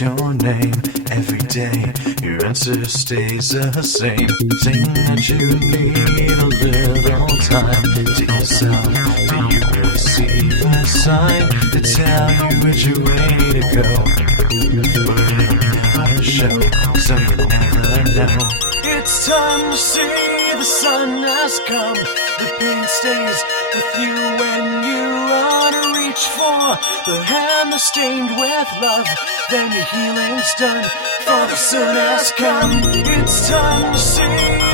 Your name every day, your answer stays the same. Saying that you need a little time to yourself. Do you receive a sign to tell you which way to go? But it'll never show, so you never know. It's time to see the sun has come. The pain stays with you when you run to reach for the hand that's stained with love. Then your healing's done, for the sun has come. It's time to see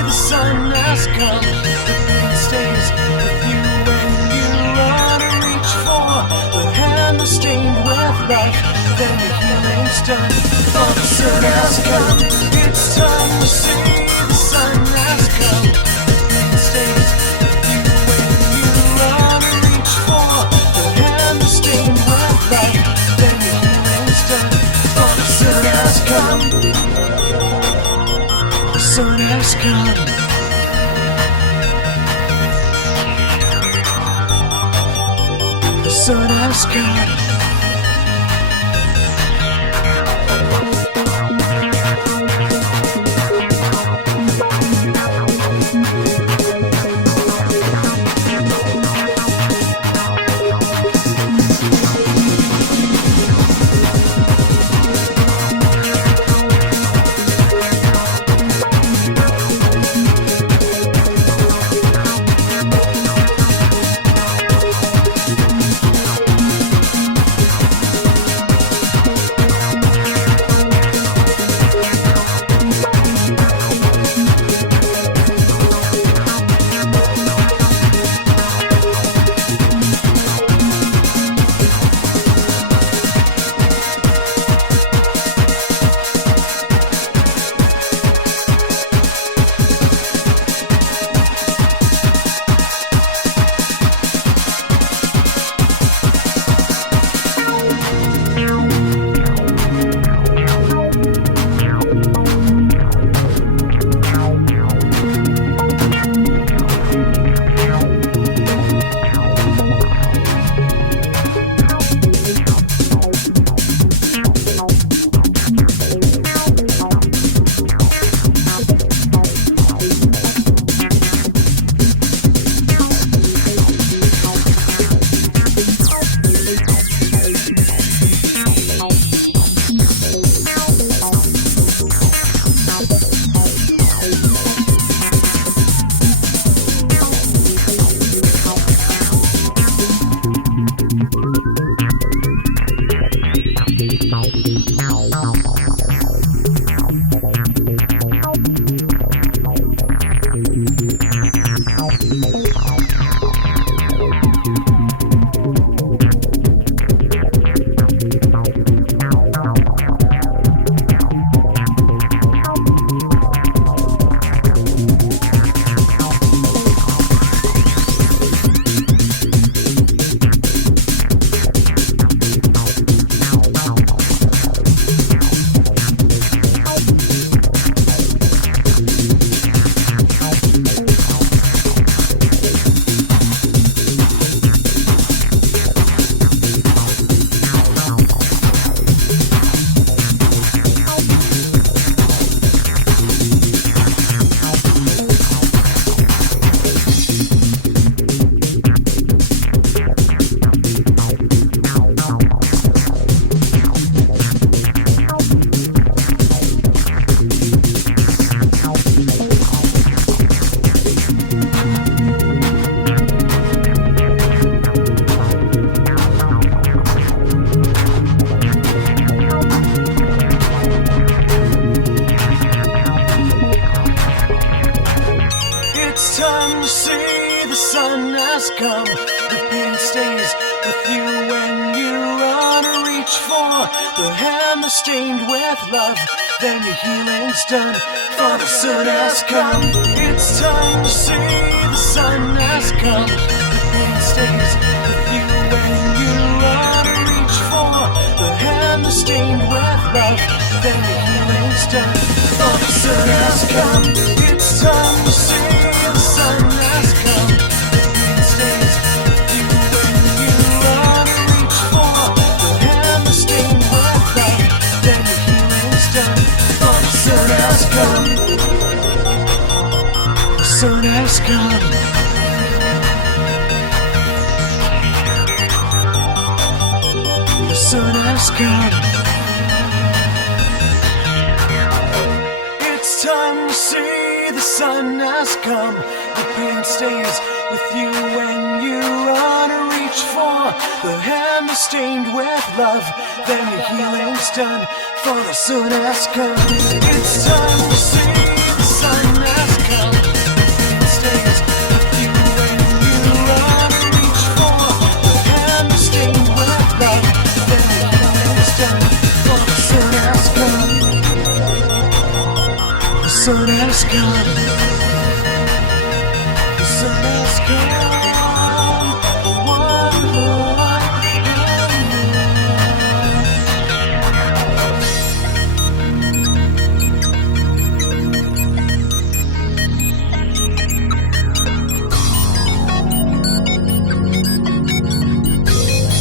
the sun has come. The pain stays with you when you run to reach for the hand that's stained with love. Then your healing's done, for the sun has come. It's time to see the sun has come. The pain stays with you when you run to reach for the hand that's stained with love. Then your healing's done. The sun has come. The sun has come. The sun has come. with love, then your healing's done. For the sun has come. It's time to see the sun has come. The pain stays with you when you run and reach for the hand that's stained with love, then your healing's done. For the sun has come. It's time to see the sun has come. The pain stays with you when you run and reach for the hand that's stained with love, then your healing's done. For the sun has come. The sun has come. The sun has come. It's time to see the sun has come. The pain stays with you when you run and reach for the hand that's stained with love, then your healing's done. For the sun has come. It's time to see the sun has come. The pain stays with you when you run and reach for the hand that's stained with love, then your healing's done. For the sun has come. The sun has come. The sun has come.